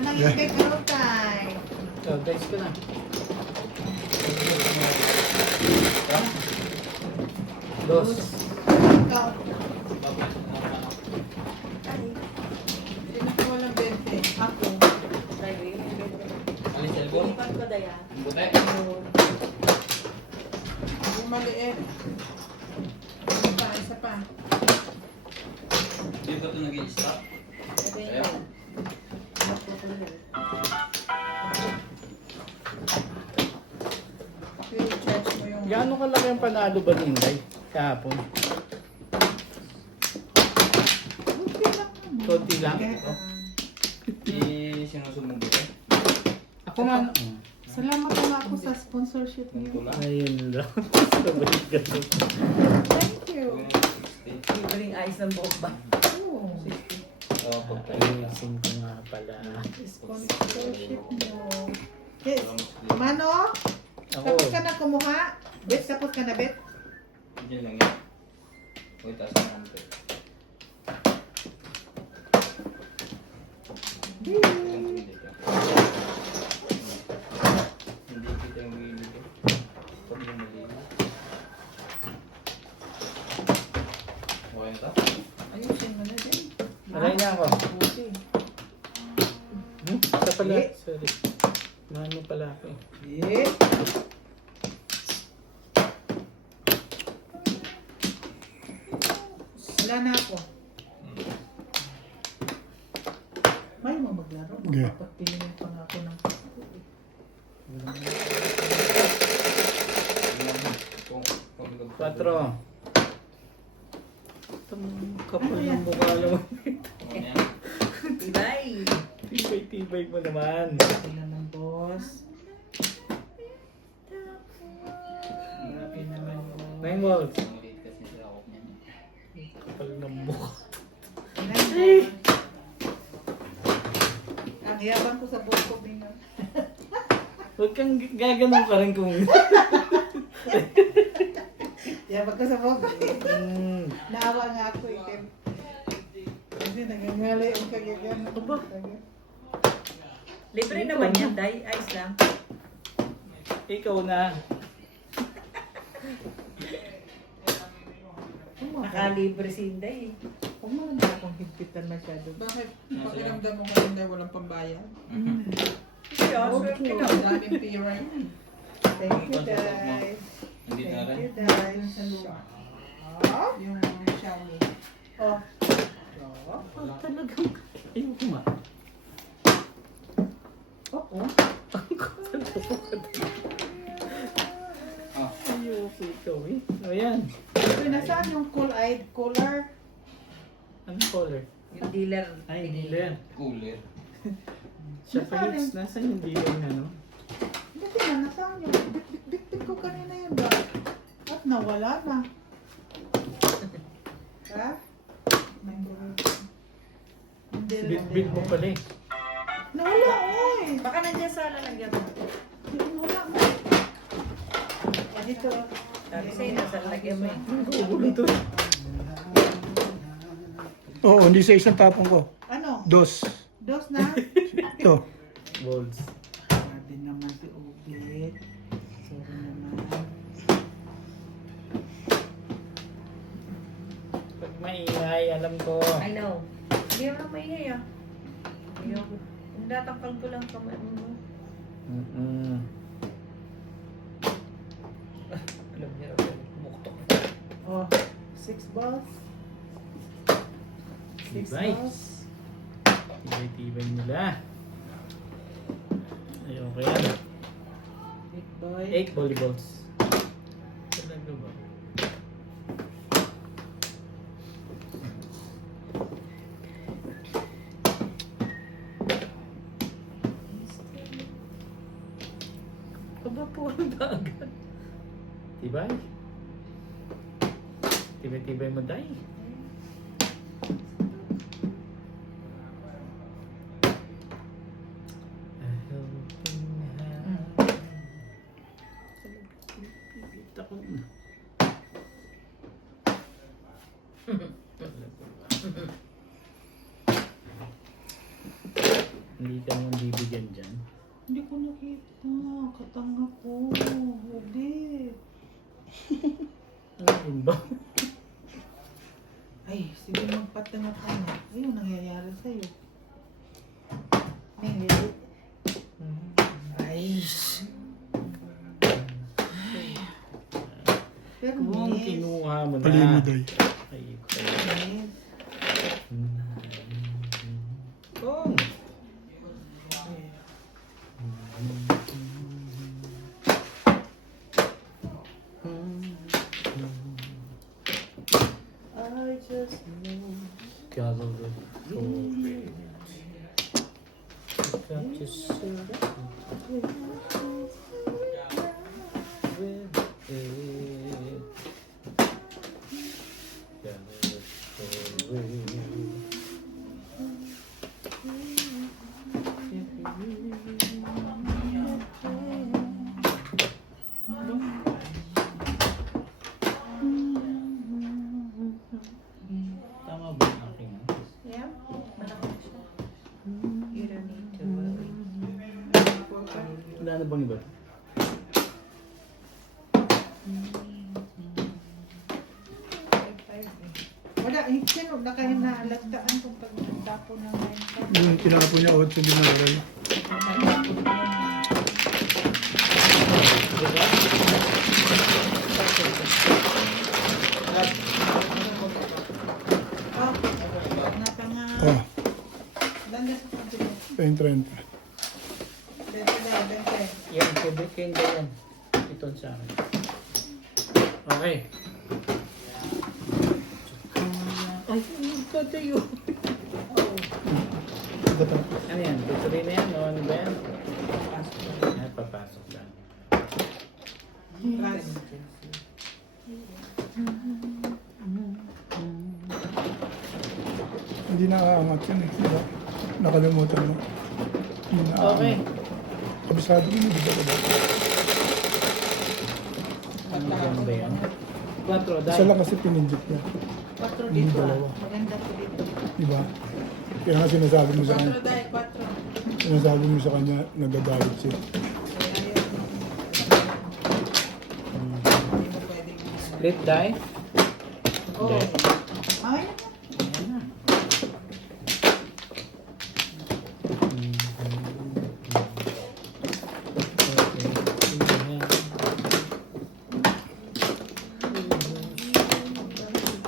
Anang yung kay Karotay. So, guys ko na. Dos. Ikaw. Sino ko walang 20? Ako. Alis cellphone? Ilipan ko daya. Buti. Yung maliit. Isa pa. Hindi ba ito nag-i-stop? Ayaw. I-charge mo yung... Gaano kalaki ang panalo ba ni Inday kahapon? Okay lang naman. Konti lang? Sinusumbong ko. Ako nga. Salamat na ako sa sponsorship Ganito niyo. lang. Ayun lang. Sabay ganun. Thank you. Libreng ayos ng buhok ba? Oo. Ayusin ko nga pala. Sponsorship niyo. Yes. Mano? Ako. Tapos ka na kumuha? Bet, tapos ka na bet? Diyan lang yan. Uy, taas na naman ito. Hindi kita yung willy ko. Pag yung malinis. Okay na ito? Ayusin mo na din. Aray na ako. Buti. Isa pala. Eh. Sorry. Mano pala ako eh. Eh. Wala na ako. May mo maglaro. Okay. Magpapilin pa nga ako ng Patro. Itong kapal ng mukha naman. Ibay. Tibay-tibay mo naman. Sila ng boss. Grabe naman yun. 9 volts. Ang maliit kasi sila ako niyan. Kapal ng mukha. Ang yabang ko sa buhok ko, Bingo. Huwag kang gaganon ka rin kung... Yabang ko sa buhok. Hmm. Naawa nga ako eh. Kasi nagangali ang kagagan. Ano ba? Libre naman yan, Day. Ayos lang. Ikaw na. Nakalibre si Inday. Huwag mo na akong higpitan masyado. Bakit? Pakiramdam mo kasi hindi walang pambayad? Kaya, Okay. Ang daming pira yun. Thank you, guys. Hindi na Thank rin. you, guys. Yung Xiaomi. Oh. Talagang... Ayoko nga. Oo. Ayoko ikaw eh. Ayan. So, nasaan yung cool-eyed cooler? Anong color? Yung dealer. Ay, dealer. Cooler. Siya Philips. Nasaan yung dealer na no? Hindi na, nasaan yung bit ko kanina yun ba? At nawala na. Ha? Hindi lang. Bit mo pala eh. Nawala, oy! Baka nandiyan sa lalagyan mo. Nawala mo. Ah, dito. Sabi sa'yo, nasa lalagyan mo eh. Gugulo to. Oo, hindi sa isang tapong ko. Ano? Dos. Dos na? Ito. Volts. Grabe naman si Ubit. Sorry naman. Pag maingay, alam ko. I know. Hindi mo lang maingay ah. Ayoko. Kung datangkal ko lang kamay mo. Alam niya, muktok. Oh, 6 balls. 6 Tibay. balls. Tibay-tibay nila. Ayun, kaya. Big boy. 8 volleyballs. Talaga ba? Aba po ang dagat. Tibay. Tibay-tibay mo, Day. Hindi ka naman bibigyan dyan. Hindi ko nakita. Katanga ko. Hindi. Ano yun ba? Ay, sige magpatanga ka na. Ayun, nangyayari sa'yo. Ay, Ay. pero Kung miss. kinuha mo na. Palimiday. Ay, Miss. Kung. I just know. Got a little cold. Got to sit with it. Got a little cold. Tama ba ang aking? Yeah, malaki siya. You don't need to worry. Wala na bang iba? Wala, sino nakahinalagdaan kung pagtapo ng line ka. Yung tinapon niya 8 din na oral. Ah, napanga. Oh, Landa sa pagdilo. 30. Bente daw, bente. Yan, kubikin ka yan. Ito sa akin. Okay. Ay, patayo. Ano yan? Tutuloy na yan? O ano ba yan? Ay, papasok lang. Ras. Hindi nakaangat yun eh. Diba? Nakalimutan mo. Hindi nakaangat. Okay. Kabisado mo, hindi ba ba? Ano ba yan? 4, Isa lang kasi pinindit niya. 4 Hindi dito ah. dalawa. Maganda po dito. Diba? Kaya nga sinasabi mo sa 4 kanya, dahil 4. sinasabi mo sa kanya, nagagalit siya. Split die? Oo. Hindi. Ay, Ayan na.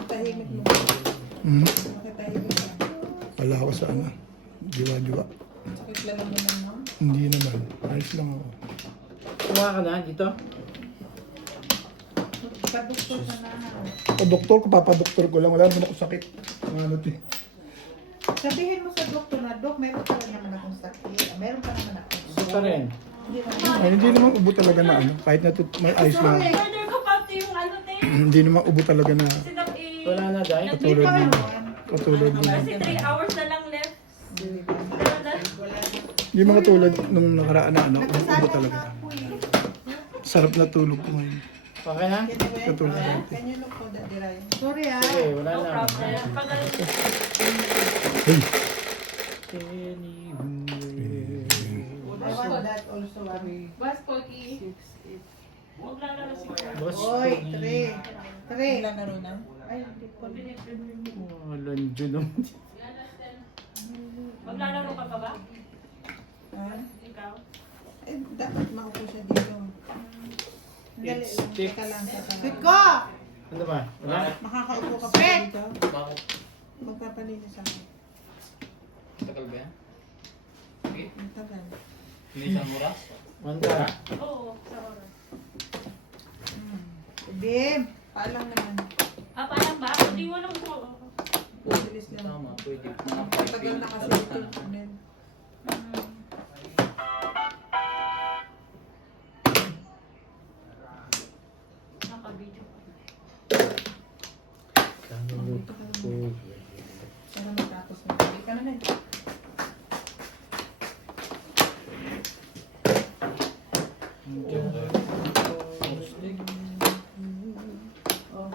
tahimik mo. Hmm? Makatahimik ka. Wala ako sa ano. Diwa-diwa. Sakit lang mo naman. Hindi naman. Ayos lang ako. Kuha ka na dito? Padukto ka na. O doktor ko, papadoktor ko lang. Wala naman ako sakit. Ang ano to eh. Sabihin mo sa doktor na, Dok, meron pa rin naman akong sakit. Meron pa naman ako. Ito pa rin. Hindi naman. Ay, hindi naman ubo talaga na ano. Kahit na may ayos lang. Order ko pa ito yung ano, te. Hindi naman ubo talaga na Sinap eh. Wala na, Day? katulad Hindi ng pa rin. katulad ng Kasi 3 hours na lang left. Pero na, hindi mga tulad nung nakaraan na ano, ubo Nagkasalo talaga. na ako eh. Sarap na tulog ko ngayon. Okay na? Katulad Anyway, dati. can you look for the diray? Sorry ah. Sige, wala no na. problem. Pagalit. Hey! I want that also. Bas, Pogi. Huwag lang na si Boss, Oy, Pogi. 3. 3. Lalaro na? Ay, hindi ko. Walang dyan. Maglalaro ka pa ba? Ha? Ikaw? Eh, dapat maupo siya dito. Dali It's lang. sticks. Teka lang. Piko! Ano ba? Wala? Makakaupo ka pa dito. Bakit? Magpapalinis ako. Tagal ba yan? Okay. Ang tagal. Hindi sa muras? Manda. Oo, sa oras. Bim! Paalang naman. Ah, parang ba? Hindi walang ko. Bilis lang. Tama, pwede. Mga Tagal na kasi ito. Amen. Naka-video ka. Sana matapos mo. Hindi ka na na. Oh.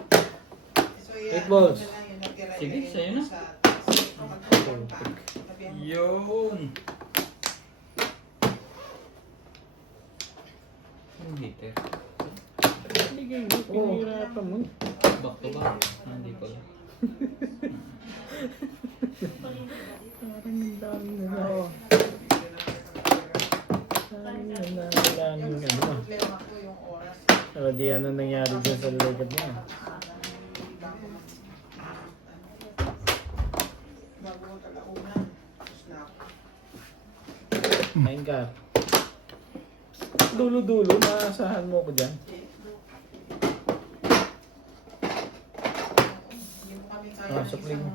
So, Eight balls. na lang yung natira Sige, yung sa'yo na. sa- sa magpapagpa. Tabihan mo. Yun! liter. Bigay mo, pinahirapan mo. Back to back. Hindi pala. Parang ang dami na ako. Parang ang daming ano. Problema ko yung oras. Pero di ano nangyari dyan sa likod niya. Bago talauna. Snap. Kain ka. Dulo-dulo, maasahan mo ko dyan. Yung kami kaya Ah, ng sukli mo.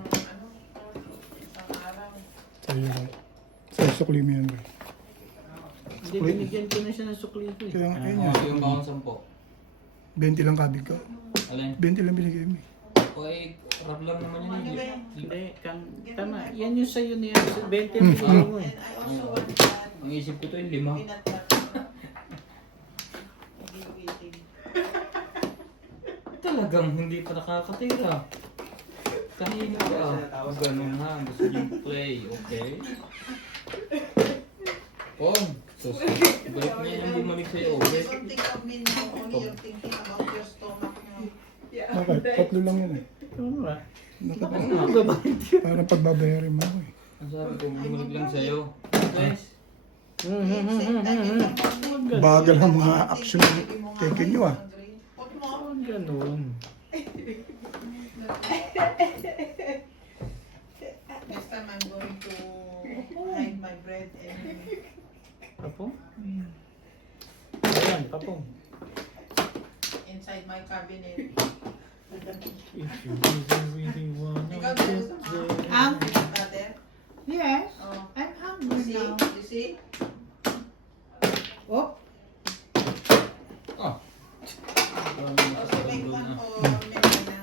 isang araw. Sa'yo ko. Sa'yo sukli mo yan, boy. Hindi, binigyan ko na siya ng sukli ko eh. Kaya nga, ayun Oo, yan. yung bawang 10. 20 lang kabig ko. Alin? 20 lang binigay mo eh. O eh, rap lang naman yun. Hindi, tama. Yan yung sa'yo na yan. 20 ang binigay mo eh. And I also want that Ang isip ko to yung 5. peanut butter. Hindi yung eating. Talagang hindi pa nakakatira. Tahimik ka. Ganun ha. Gusto niyo play, okay? Pong! Sus, balik niya yung bumalik sa'yo, You okay? don't think of me now, only you're thinking about your stomach now. Bakit? Tatlo lang yan eh. Oo nga. Parang pagbabayarin mo ako eh. Ang sabi ko, bumalik lang sa'yo. Guys, Bagal ang mga action kay Kenyo ah. Huwag mo. Huwag ganun. Next time I'm going to hide my bread and Papong? Ayan, papong. inside my cabinet. If you really wanna Ikaw, get gusto mo? there. Brother? Yes, Oh. I'm You hungry see? now. You see? Oh, ah. Also make one for Melina.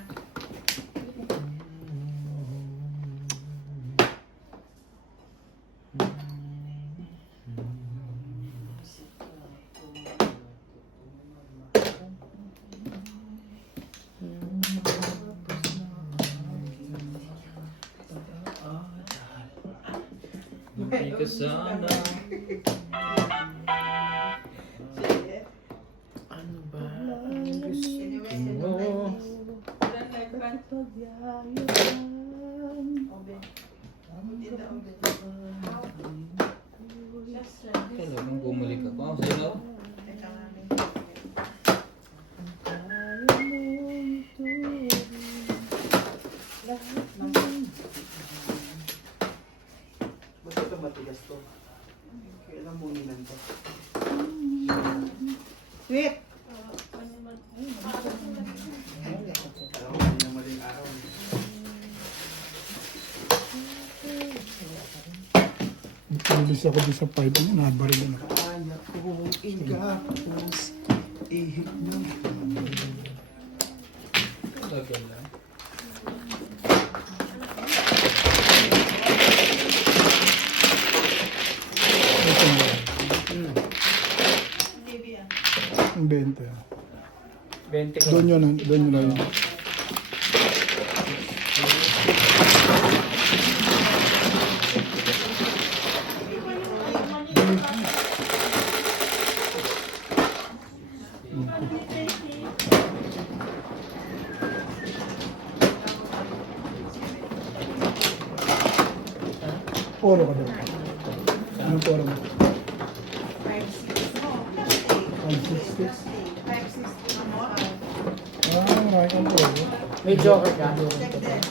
Hindi ka sana. Ano ba ang gusto Anyway, mo? Oven. In the oven. Talagang bumalik ka pa. Sa'yo? Teka nga, may- Basta ito matigas to. Kailan mo nilan to? sweet. Alam mo, hindi na maling araw. Nagpabilis ako din sa pipe niya, nabaril na. Kaya kong igapos, ihip nyo. Tagal lang. Ito na. Baby, ah. Ang 20. 20 ko. Doon yun na yun. Poro ka doon. Anong poro mo? 560. 560 more. Marami kang poro. May joker ka? Check there.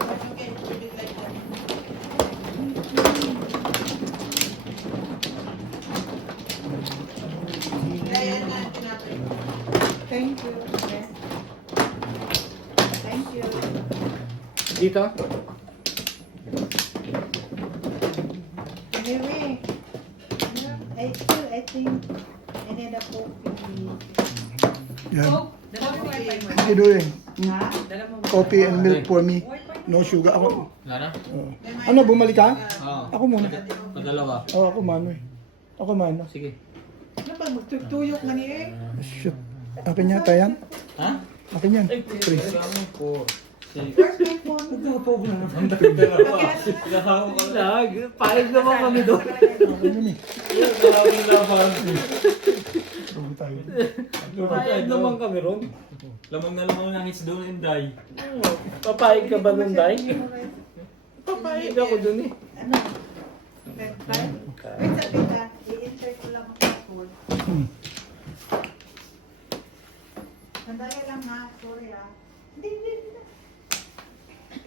But you can put it like that. Kaya na, tinapay. Thank you. Thank you. Dito? Anyway, I think I need a coffee. Yan. Dala mo wifi mo. How you doing? Ha? Dala mo Coffee and milk for me. No sugar. Ako. Lara? Oo. Ano, bumalik ka? Oo. Ako muna. Padalawa. Oo, ako mano eh. Ako mano. Sige. Ano ba, magtutuyok man eh? Shit. Akin yata yan. Ha? Akin yan. Ay, Please. kailangan 4, Where's my phone? Nagkakapobo na naman tayo dalawa. Nakahawa ka lang. Payag naman kami doon. Okay nun eh. Nakahawa na naman. Tuloy tayo. Payag naman kami ron. Lamang na lamang ng hits doon, Inday. Papayag ka ba nun, Day? Papayag ako dun eh. Ano? Bedtime? Wait, i-insert ko lang ang phone. Sandali lang ha, sorry ha. Hindi.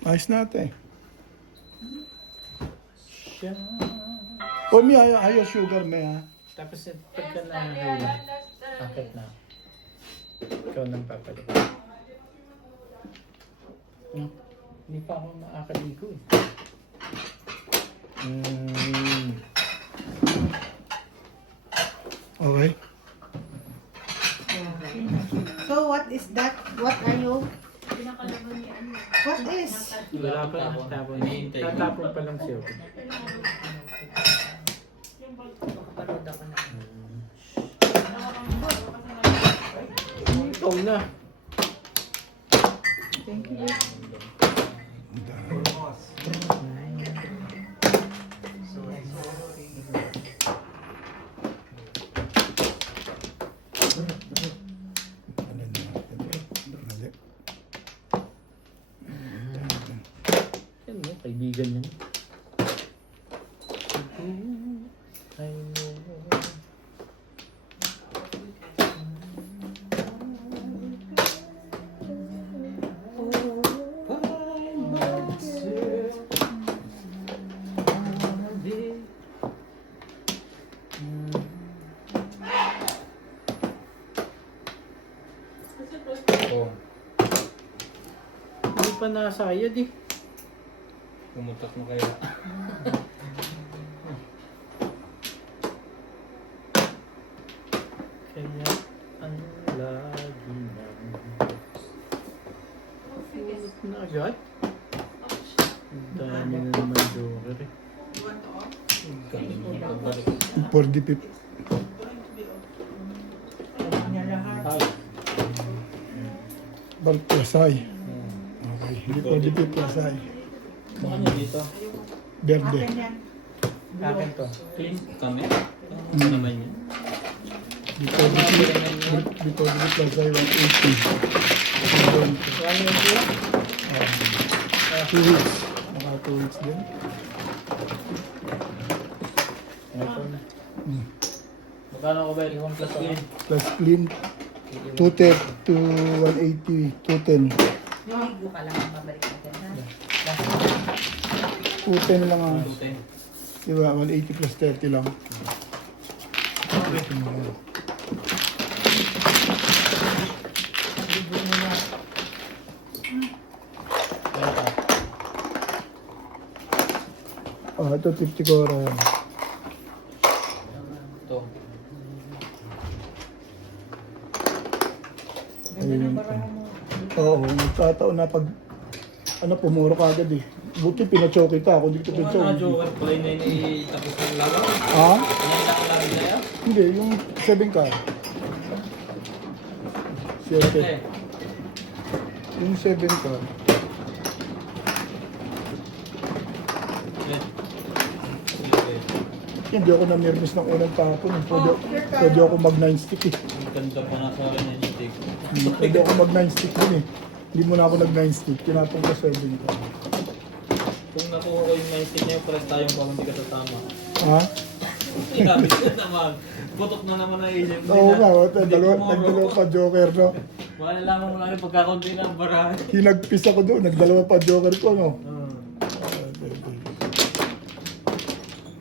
Ayos natin. Siya. O mi, ayaw sugar na ha. Tapos pagka na akit na. Ikaw nang papalik. Hindi pa ako makakaligo eh. Okay. So what is that? What are you? Pinakalaban niya ano. What is? Wala pa lang tapon. Hinihintay. Tatapon pa lang siya. Kapanood ako na. Ikaw na. Thank you. Ano natin? Yan mo, kaibigan yan. I know. Oh, Hindi pa nasayad eh. pumutak mo kaya. Kaya ang lagi ng fulot na agad. Ang dami na naman joker eh. Galing mo pagbalik. 45. Ay. Plasay. Okay. Hindi 45 plasay. Baka nyo dito. Verde. Akin yan. Akin to. Clean kami. Ano naman yun? Dito plasay 180. Kaya yun siya? 2 weeks. Mga 2 weeks din. Ito na. Hmm. Magkano ko ba yung plus clean? Plus clean. 210 to 180. 210. Ligo ka lang ang babalik natin, ha? 210 lang ang. Tute. Diba? 180 plus 30 lang. Ito 50 ko yan. Ito. Ayun yun. Oo, nagkataon na pag pumuro ka agad eh. Buti pinachoke kita, kung hindi ko Kung ano, pinachoke. joker play na yun, tapos ng lalaw. Ha? Ano yung nakalari na yan? Hindi, yung 7 ka. Siyempre. Okay. Yung 7 ka. Hindi ako na-nervous ng unang tapon. Pwede ako mag 9 stick eh. Ang ganda pa na sa akin yung itik. Pwede ako mag 9 stick din eh. Hindi mo na ako nag 9 stick. Tinapong ko 7 ka. Kung nakuha ko yung mindset niya, pares tayong pag hindi ka tatama. Ha? Grabe ka naman. Putok na naman ang isip. Oo nga, nagdalawa pa joker no. Malalaman mo lang yung pagkakunti ng barahan. Hinagpis ako doon, nagdalawa pa joker ko no.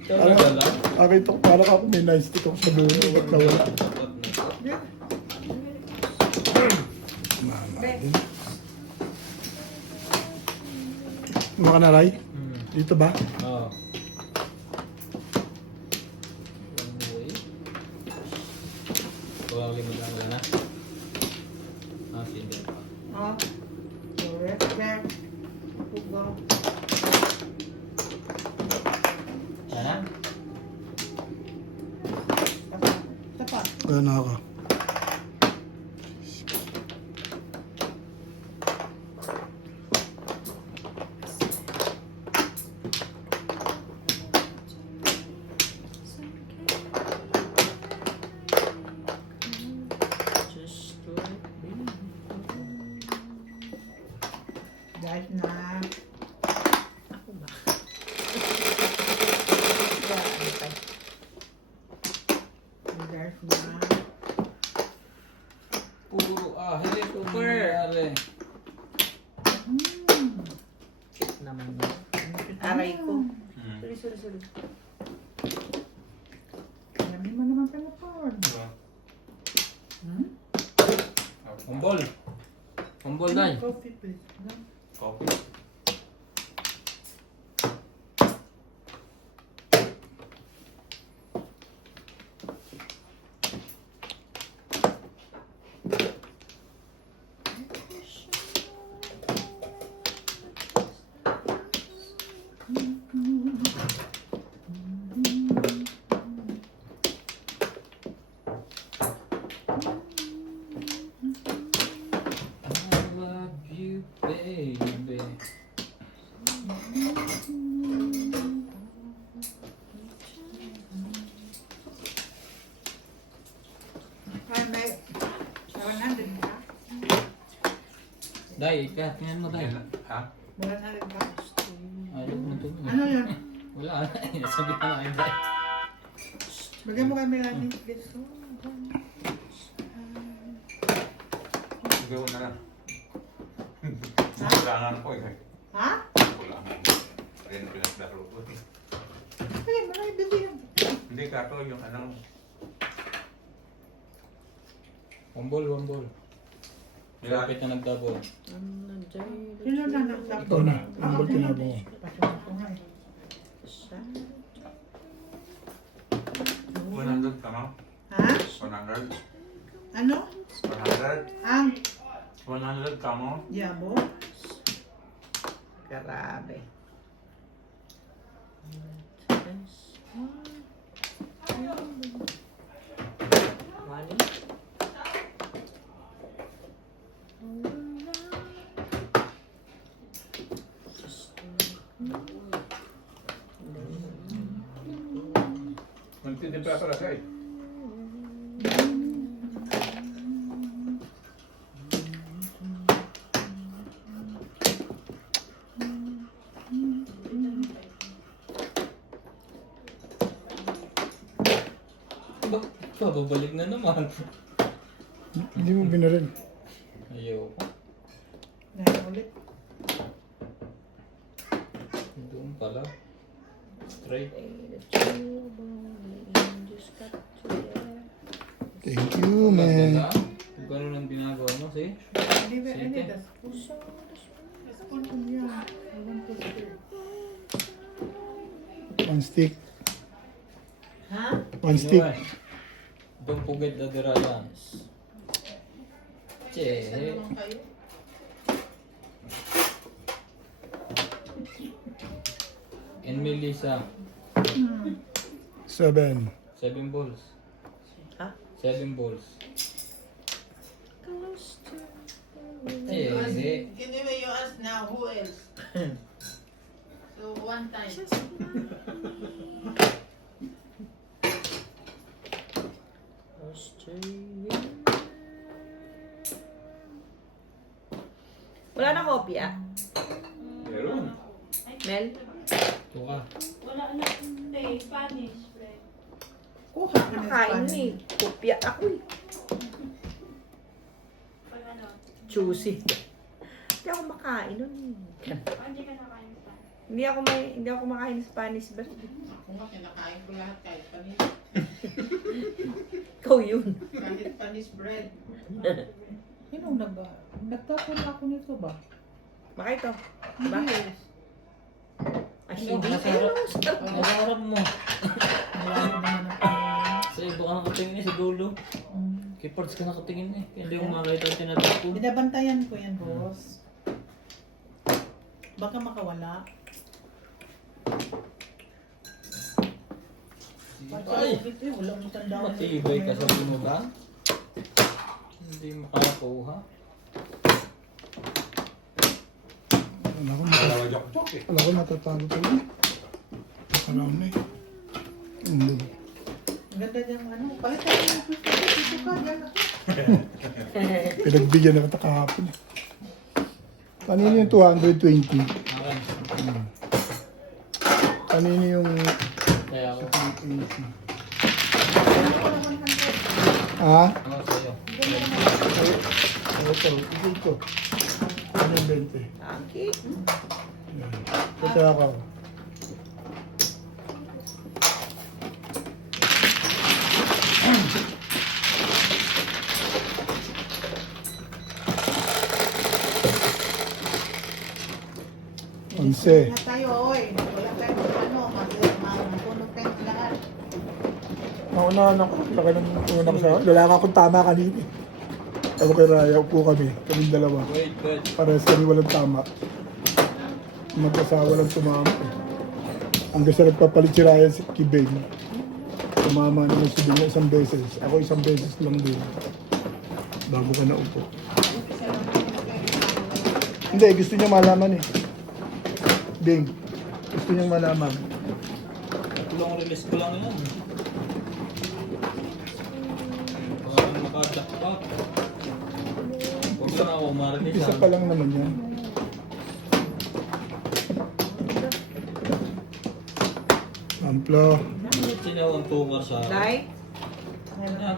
Talaga lang. Akita ko parang ako may 9 stick ako sa dulo. Ba't nawala? Maka na Ray? Dito ba? Oo. Huwag mo lang na. Sige pa. Oh. So, respect. Go. Ha? Tapa. Wala na ako. Sorry. Alamin mo naman pala, Paul. Hmm? Humbol. Humbol, Day. Coffee, please. No? Coffee. I love you, baby. Ay, may 100 ka? Day, ikaw, tingnan mo, Day. Ha? 100 ka? Ayaw mo ito. Ano yun? Wala, sabi ko na kayo, Day. Bigyan mo kami namin, please. Sige ko na lang. Kailangan ko eh. Ha? Kailangan. Rin pinaglaro ko. Sige, marami bibigyan. Hindi ka to yung ano. Humbol. Kapit na nagdabo. Sino na nagsabi? Ikaw na. Ang bal tinabo mo. Pasok ko nga eh. 100 ka mo? Ha? 100? Ano? 100? Ang 100 ka mo? yabo? Grabe. Money? Magtitimpla pala siya eh. Babalik na naman. Hindi mo binarin. Ayaw ko. Ngayon ulit. Doon pala. Straight. Thank you, man. Kung gano'n ang ginagawa mo, see? Hindi ba? Sige. Hindi, das spoon. Das spoon ko niya. I want to stir. One stick. Ha? One stick. Don't forget the Rayans. Isa naman kayo? And Melissa, Hmm. 7. 7 balls. Ha? 7 balls. Anyway, you ask now, who else? So, one time. Wala na kopya. Meron. Mel? Ito ka. Wala na, hindi, Spanish, friend. Kuha ka ng Nakain Spanish. eh. Kopya ako eh. Pag ano, Juicy. Hindi ako makain nun. hindi ka nakain Spanish. Hindi ako makain ng Spanish ba? Ako nga, kinakain ko lahat kahit panis. Ikaw yun. Kahit panis bread. Sino nagtapon ako nito ba? Baka ito. Diba? Yes. Ay, hindi. Naharap mo. Malayo naman ang pangalan. Sa iba ka nakatingin eh, sa dulo. Kay Parts ka nakatingin eh. Kaya hindi ko makakita ang tinatapon. Binabantayan ko yan, boss. Baka makawala. Ay! Wala mong tanda. Matibay ka sa pinutan. Hindi makakuha. Dalawa jok-jok eh. Alam ko matatalo ko yun. Alam na eh. Hindi. Ang ganda niyang ano. Palitan mo yung gusto ko. Dito ka, dyan ako. Pinagbigyan na kita kahapon eh. Kanino yung 220? Akan. Kanino yung Kaya ako. 280? Ha? Ano sa'yo? Ito, ito. Ano yung 20? Okay. Ito ako. Kasi, Na tayo, oy. Wala tayong mapunog tayong lahat. naunahan ako. Laki ng una ko sa lalaki akong tama kanina. Ako kay Raya, upo kami. Kaming dalawa. Wait. Parehas kami walang tama. Mag-asawa lang tumama. Hanggang sa nagpapalit si Ryan si Kibeng. Tumama naman si Bing isang beses. Ako isang beses lang din. Bago ka naupo. Hindi, gusto niya malaman eh. Bing, gusto niyang malaman. Long release ko lang yan. Parang nakajakpat. Huwag na ako marinig. Isa pa lang naman yan. Amplo. Sinawang tunga sa... Dai?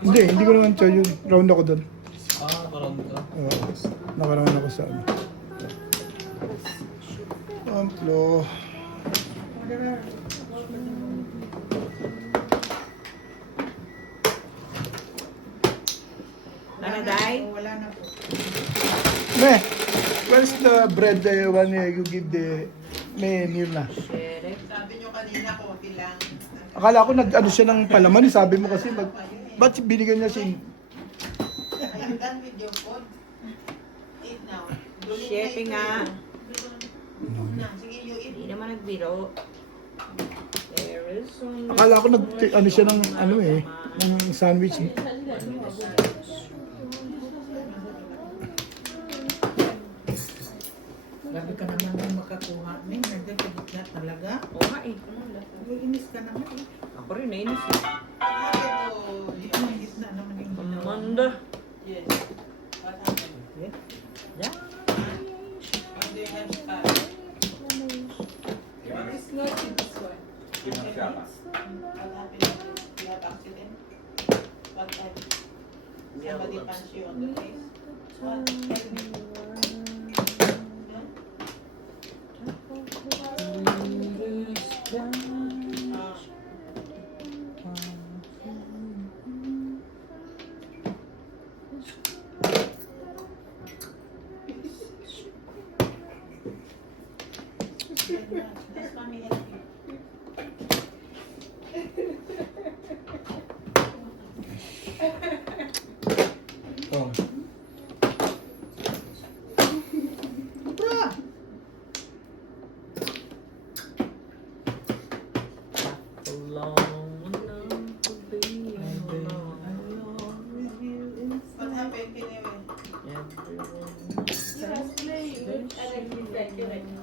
Hindi ko naman siya yun. Round ako doon. Parang ka. Oo, nakaroon ako sa ano. Amplo. Ano, Dai? Wala na po. Me, where's the bread one you give the meal na? Shere. Sabi nyo kanina, konti lang. Akala ko nag-ano siya ng palaman eh. Sabi mo kasi, ba't binigyan niya si... Are you done with your food? Eat now. Duling Shete na nga. ito. Na, sige, you eat. Hindi naman nagbiro. There is some... Akala ko nag-ano siya ng ano eh. Ng sandwich. Grabe ka naman yung makakuha. Ning, nandiyan ka gitna talaga. Oo nga eh. Inis ka naman eh. Ako rin nainis eh. What happened to Gitna, gitna naman yung ginawa. Amanda. Yes. What happened? Yeah. How do you have scar? Pinagsyaka. What happened? You have accident? What happened? Somebody punched you on the face? What? Tell me. Ah. Let's mommy help you. Oh. Bra! What happened, Kinewe?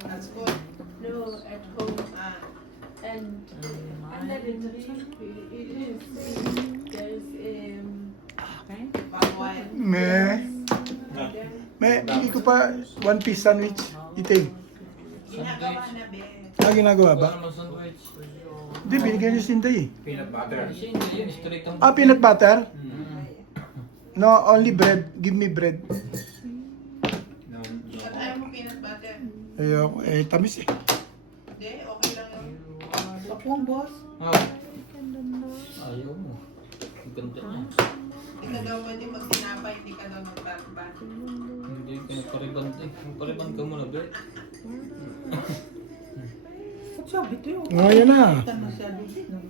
That's good. No, at home, Ah. and under the tree, it is there's Bawal. Hindi ko pa one piece sandwich. Itim. Ginagawa na, be. Ginagawa ba? Wala naman sandwich. Hindi, binigyan niyo si Inday eh. Peanut butter. Kasi hindi yun, straight ang... Peanut butter? Mm. No, only bread. Give me bread. No, Ba't ayaw mo peanut butter? Ayoko. Tamis eh. Hindi, okay lang yun. Papong, boss. Ah. Ayaw mo. Ang ganda niya. Hindi ka daw pwede magsinapay, hindi ka daw magtatban. Hindi ka nagpariban eh. Magpariban ka muna, be. Ba't sabi ito yun? Ngayon na. Kita masyado.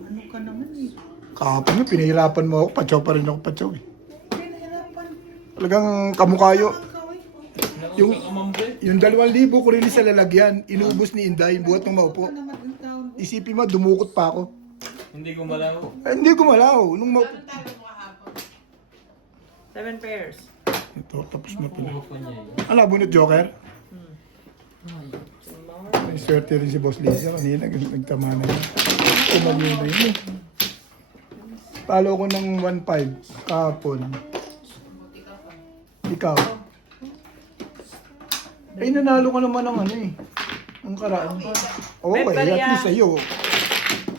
Ano ka naman eh. Kahapon nga, pinahirapan mo ako. Patsaw pa rin ako, patsaw eh. Pinahirapan. Talagang kamukhayo. Yung- Yung kamambre. Yung 2,000 ko rin sa lalagyan, inubos ni Inday, buhat ng maupo. Ano naman ang taon? Isipin mo, dumukot pa ako. Hindi gumalaw. Hindi gumalaw. Nung maupo. Anong talo mo kahapon? 7 pairs. Ito, tapos na pala. Puro pa niya yun. Ano, bunot joker? Tomorrow. May swerte rin si Boss Lisa. Kanina, nagtama na yun. Umalim na yun eh. Talo ko ng 1.5 kahapon. Buti ka pa. Ikaw. Ay, nanalo ka naman ng ano eh. Ang karaan. Oo, Bet, at Maria. least sa'yo.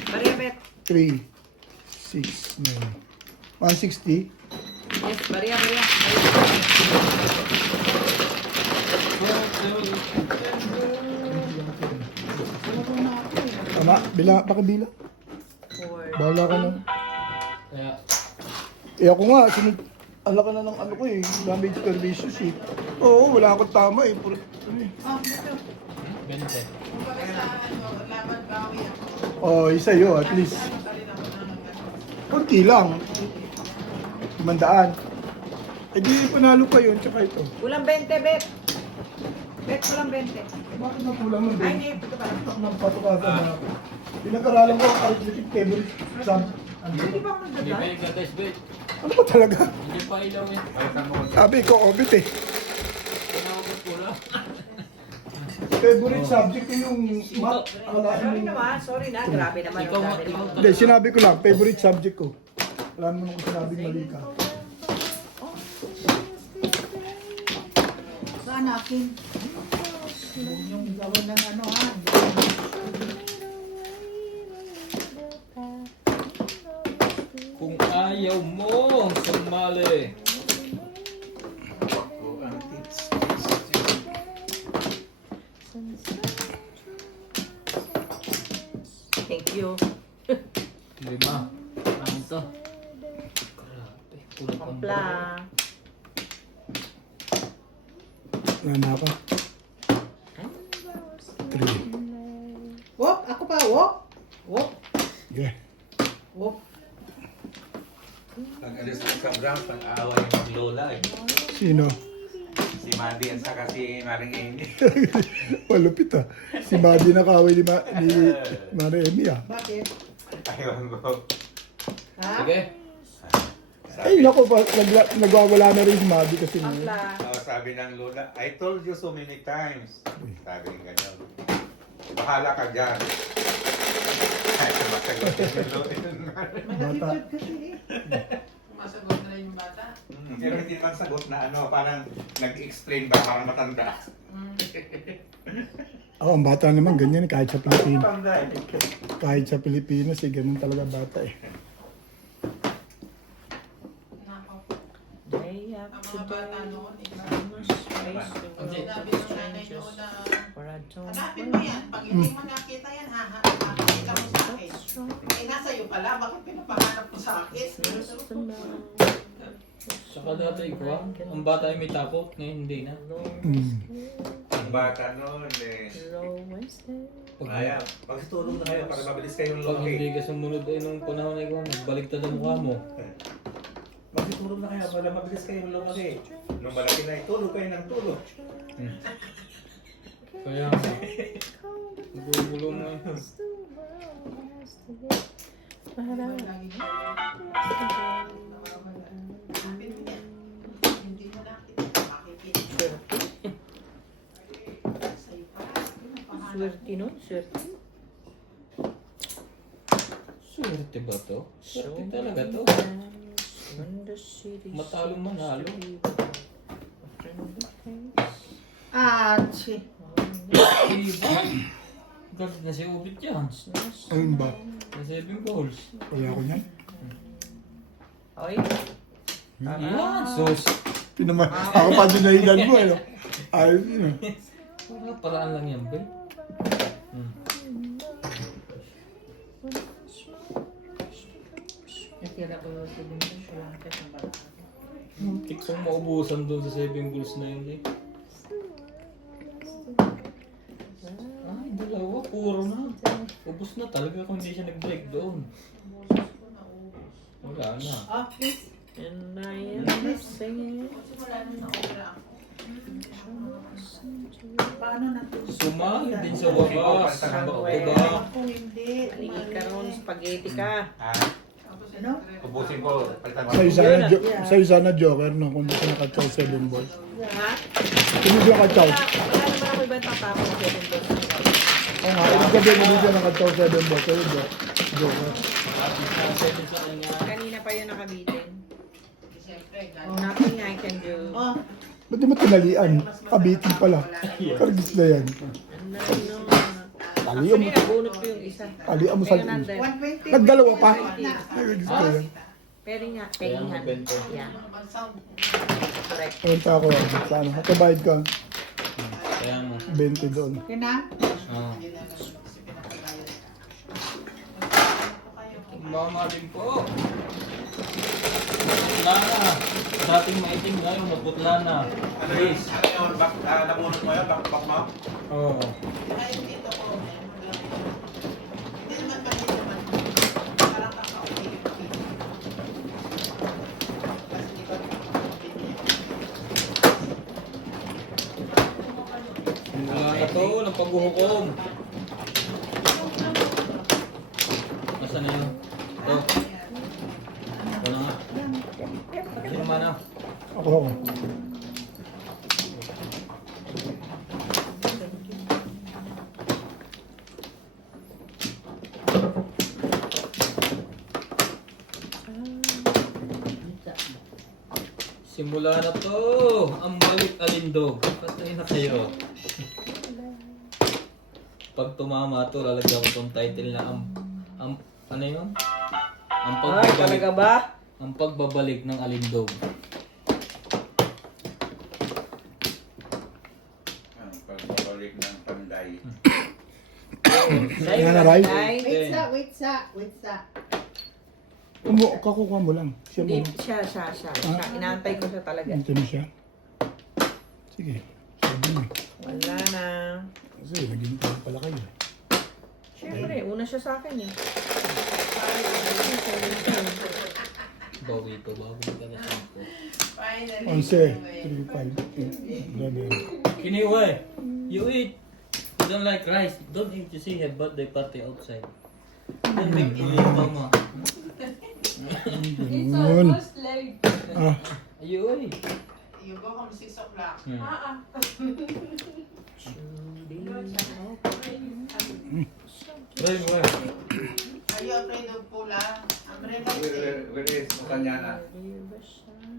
Maria Bet. 3, 6, 9. 160. Yes, Maria. Tama, bila, pakibila. 4. Bahala ka na. Kaya, Eh ako nga, sunod, ala ka na ng ano ko eh. Damage per vicious eh. Oo, wala akong tama eh. Puro, ano eh. Ah, ito. 20. Kumbaga sa laban bawi ako. Oh, isa yun, at least. Ano pa rin ako ng Kunti lang. 500. Eh di, panalo pa yun, tsaka ito. Kulang 20, Bet. Bet, kulang 20. Bakit nakulang ng Ay, din? hindi. Ito pala. Nagpatukasan na ako. Pinag-aralan ko ang arithmetic table exam. Hindi ba Hindi pa magdadal? yung gatas, bet. Ano ba talaga? Hindi pa ilaw eh. Sabi ko, obit eh. Pinakabot ko lang. Favorite subject ko yung math. Akalain Sorry mo. naman, sorry na. Grabe naman. Ikaw, grabe ikaw. naman. Hindi, sinabi ko lang, favorite subject ko. Alam mo nung sinabing mali ka. Saan akin? Huwag niyong gawin ng ano ha. Kung ayaw mo, sumali. Thank you. 5. Ano to? Grabe. Kulang pang Kompla. Nana ka. 3. Wop, ako pa, wop. Wop. Okay. Wop. Nag-alis ako sa ground, pag-aaway yung mag-lola eh. Sino? Si Mandy at saka si Maring Amy. Malupit ah. Si Madi nakaway ni Mare Emi ah. Bakit? Ayaw ko. Ha? Sige. Ay, naku, nagwawala na rin si Madi kasi Kompla. Sabi ng lola, I told you so many times. Sabi ng ganyan. Bahala ka dyan. Ay, sumasagot yung lola. Mag-attitude kasi eh. Masagot na rin yung bata. Pero hindi naman sagot na ano, parang nag-explain ba parang matanda. Ako, ang bata naman ganyan eh, kahit sa Pilipinas. Matanda eh. Kahit sa Pilipinas eh, ganun talaga bata eh. Nako. They have Ang to mga bata noon, iba. Sinabi ng nanay noon na, hanapin mo yan. Pag hindi mo nakita yan, pakita mo sa akin. Eh, nasa iyo pala. Bakit pinapahanap mo sa akin? Saka dati ko ang bata ay may takot, ngayon hindi na. Ang bata noon eh. Ayaw, magtulong na kayo para mabilis kayong Pag lumaki. hindi ka sumunod ay nung panahon na ikaw, nagbaligtad ang mukha mo. Magtulong na kayo para mabilis kayong lumaki. Nung malaki na itulog kayo ng tulog. Kaya, nagulong mo yun. Hindi mo nakita. Makikita. Sa'yo pala. Pinapahanap. Swerte nun, swerte. Swerte ba to? Swerte talaga to. Matalong manalo. Achi. Galit na si Ubit yan. Ayun ba? Na 7 goals. Kaya ko niyan. Oy. Yan, sus. Pinaman, ako pa din nahilan mo eh. Ayos yun ah. Paraan lang yan, Ben. Natira ko yung sabihin ko siya. Kasi bata. Muntik kong maubusan doon sa 7 goals na yun eh. Ay, dalawa, puro na. Ubus na talaga kung hindi siya nag-break doon. Wala na. Ah, please. And I am singing. Simula nung naubra ako. Paano natin? Sumali din sa wagas. Back-to-back. Ako hindi. Haligi ka ron, spaghetti ka. Ha? Ano? Ubusin ko. Palitan mo. Sa'yo sana joker no, kung di ka nakachaw 7 balls. Ha? Kung di ka nakachaw. Wala naman ako ibang tatapos ng 7 balls. Oo nga, ibig sabihin hindi ka nakachaw 7 balls. Sa'yo joker. Kanina pa yun nakabitin. Siyempre, Oh, nothing I can do. Oh, Ba't di mo tinalian? Kabitin pala. Kargis na yan. Ano? Talian mo. Actually, nabunot ko yung isa. Talian mo sa Kaya liin. nandun. 120. Nagdalawa pa? Na. Kargis na yan. Pero nga, Kaya pengihan. mabento. Yeah, mag-sound. correct. Punta ako. Sana. Makabayad ka. Kaya mo. 20 doon. Okay na? Ah. Hindi na naman kasi pinapagayon. Mama din po. Nana. Sa ating maitim ngayon, naputla na. Ano yun? Please. Ano yun? Nabunot mo yun? Back mo? Oo. Ayun dito ko. Hindi naman maliit naman. Parang kakauli. Kasi di ba? Wala na to, ng paghuhukom. Nasaan na yun? Ito. Ito na nga. Sino man na? Ako. Simula na to. Ang balik alindog. Patay na kayo. Pag tumama to, lalagyan ko tong title na ano yun? Ang Ay, talaga ba? Ang pagbabalik ng alindog. Pagbabalik ng panday. Ayan na, Ray. Wait sa. Kakuha mo lang. Siya mo. Hindi, siya. Inaantay ko siya talaga. Ito na siya. Sige. Sabi mo. Wala na. Kasi naging pala kayo. Siyempre, una siya sa akin eh. Bawi ka na sa ako. Finally. 11, 3, 5, 8. Grabe. Kiniwa eh. You eat. You don't like rice. Don't eat to see a birthday party outside. Don't make it mama. It's Ganun. almost late. Ah, You eat. You go home 6 o'clock. Try mo eh. Are you afraid of pula? I'm realizing. Where is Kanyana?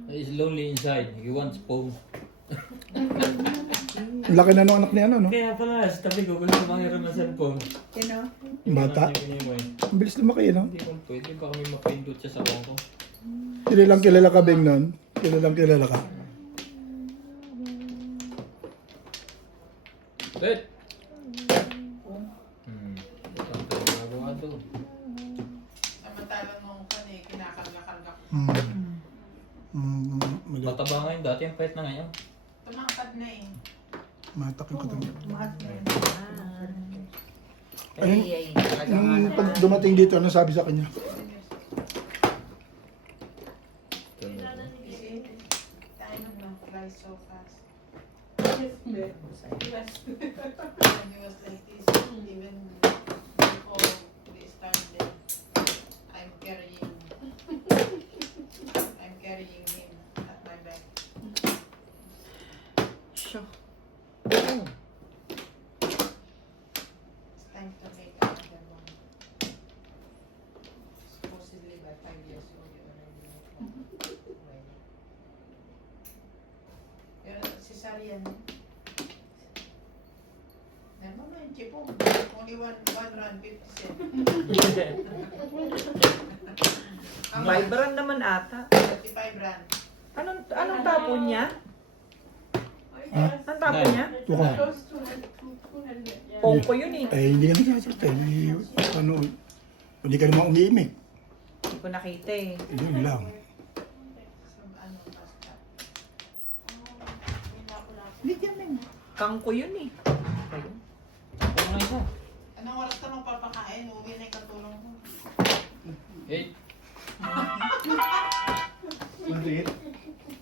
He's lonely inside. He wants pong. ang laki na nung anak niya, ano, no? Kaya pala, sa tabi ko, gusto mangiram ng cellphone. Bata. Ang bilis lumaki, no? Hindi ko pwede. Baka may mapindot siya sa bangko. Kilalang kilala ka, Beng, nun? Kilalang kilala ka. Wait! Ang ginagawa doon. Samantalang nung kinakarga-karga ko. Mataba ngayon dati, ang pahit na ngayon. Tumangkad na eh. Matak yung katawan. Tumaas na yun. Ay, talaga nga Nung naman. pag dumating dito, ano sabi sa kanya? Time flies so fast. Yes, babe. Yes. When he was like this, even before we started, I'm carrying him at my back. Sure. It's time to make another one. Supposedly by 5 years old, you already make one. Already. Pero cesarean, never mind, chipong. Only one run, 50 cents. Ang Vibran naman ata. 35 rand. Anong tapon niya? Anong tapon niya? Tuka. Close to 200. Yeah. Pongko yun eh. Eh, hindi ka nagsasakta. Ano, hindi ka naman umiimik. Hindi ko nakita eh. Yun lang. Some ano, pasta. Bigyan mo na. Kangko yun eh. Ayun. Ano na isa? Anong oras ka magpapakain? Uwi na yung katulong ko. 8. Maliit.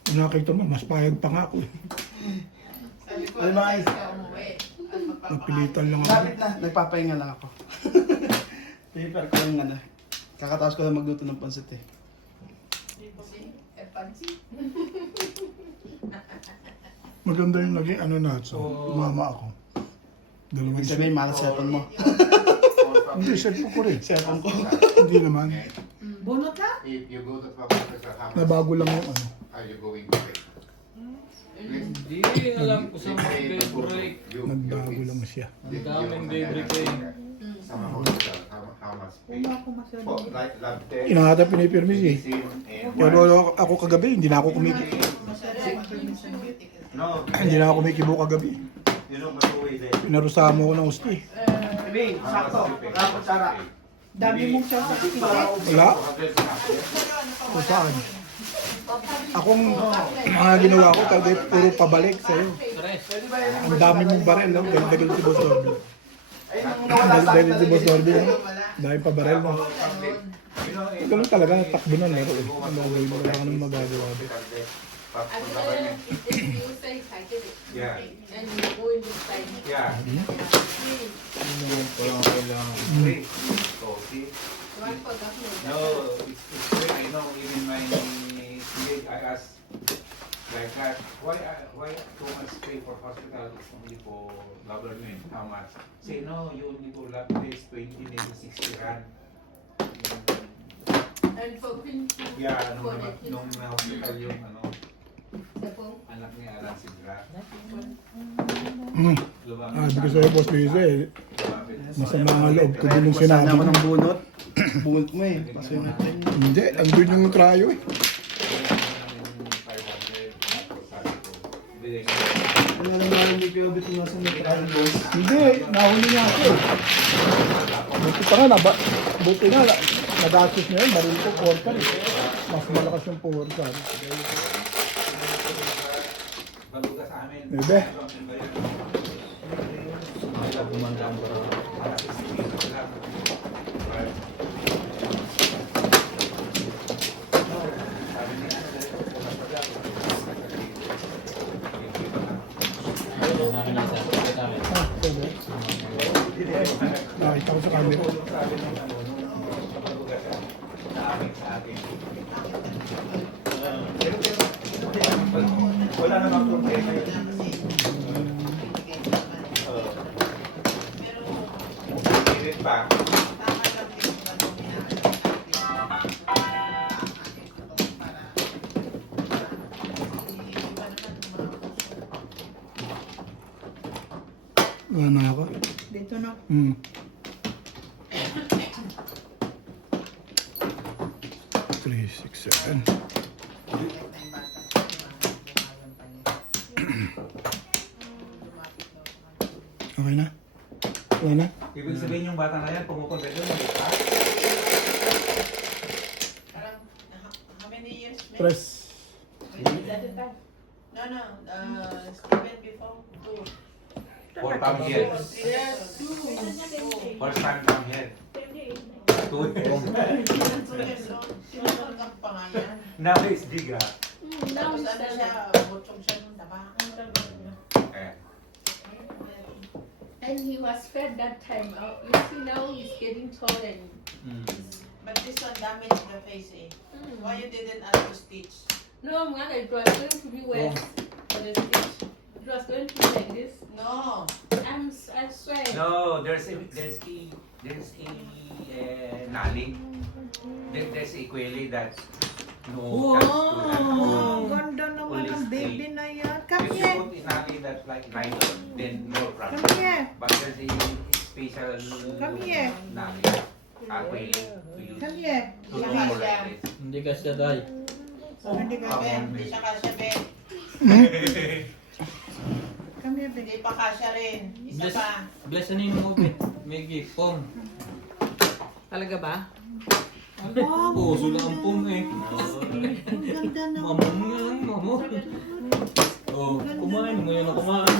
Nakita mo, mas payag pa nga ako. Sabi ko, Ano ba, alas 6 ka umuwi. At magpapakain. Napilitan lang ako. Lapit na, nagpapahinga lang ako. Paper ko lang ano. Kakataas ko lang magluto ng pansit eh. Kasi, pansi. Maganda yung naging ano na. So, mama ako. Dalawang Ibig sabihin, mahal cellphone mo. Hindi, cellphone ko rin. Cellphone ko. Hindi naman. Bunot na? If you go to Papakasaw, how much Nabago lang yung ano. are you going to pay? Hindi alam ko sa mga break. Nagbago lang siya. Ang daming libre ko eh. Sama hospital, how much pay? Wala ako masyado. For like lab test, Inahata pinipirmis eh. medicine, and Pero ako kagabi, hindi na ako no, hindi na ako kumikibo kagabi. you know, but always there. Pinarusahan mo ko ng gusto eh. Sabi, sakto. Dapat sara. Dami mong siya sa Wala? Kung saan? Akong mga ginawa ko talaga puro pabalik sa'yo. Stress. Ang dami mong baril, no? Dahil si Boss Norby. Dahil si Boss Norby, no? Dahil pa baril, no? Ganun talaga, takbo na laro eh. Ano gawin mo, wala ka nang magagawa. Yeah. And you go in this side. Yeah. Walang kailangan. Free. So, see? One for government. No, it's free. I know even my colleague, I asked like that, why too much pay for hospital? It's only for government. How much? Say no, you only go lab place 20, maybe 60 rand. And for Queen, Yeah, nung hospital yung the phone. anak niya alam si Gra. Sabi ko sa'yo, Boss Luis eh. Masama ang loob ko din yung sinabi ako mo. ng bunot. Bunot mo eh. Kasi yung Hindi, andun yung trayo eh. ano naman hindi ko abit yung nasa metraan, boss. Hindi, nahuli niya ako eh. Buti pa nga, buti nga, nag-assist niya yun, baril ko, porter eh. Mas malakas yung porter. Baluga sa amin. Bebe. Nakita ko sa camera. Wala namang problema yun. Pilit pa. Wala na ako. Dito na. Hmm. Three, six, seven. Okay na? Wala na? Ibig sabihin yung bata na yan, pumupunta doon. Ha? Parang, how many years? Miss? Press. No, Stephen before 2. For come here. Yes. First time come here. 2 years. 2 years old. Sinusunod pa nga yan. Now is big ha. Now Tapos it's ano siya, butchong siya nung taba. Eh. And he was fed that time. You see now he's getting tall and. But this one damaged the face eh. Why you didn't ask to stitch? No, man, it was going to be worse for the stitch. It was going to be like this. No. I swear. No, there's a naling. There's a quail that no that's Wow! good. Ganda naman ng baby na yan. Come If you here! put in naling that's like nylon, then no problem. Come here! But there's a special Come here! naling. Quail. Come here! To do more like this. Hindi ka siya dahil. Hindi ka, Ben, hindi siya kasya, Ben. come here, baby. Hindi pa kasya rin. Isa Bless, pa. bless na yung movie. Megi, pong. Talaga ba? Puso lang ang pong eh. Ang ganda na. Mamong yan, mamong. Oh, kumain mo yan na kumain.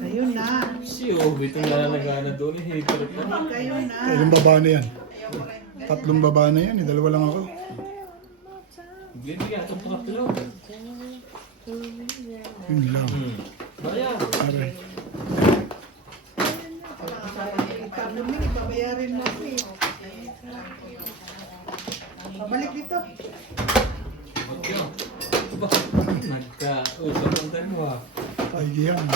Kayo na. Si Obi, ito na nagana doon eh. Hater pa. Kayo na. Ilang baba na yan? Ayaw ko rin. 3 baba na yan. Dalawa lang ako. Bibigyan itong pangatlo. Yun lang. Baya. Aray. Luming, ipabayarin mo ako eh. Pabalik dito. Huwag yun. Ba? Nagka-usap ang dalawa. Ay, yan.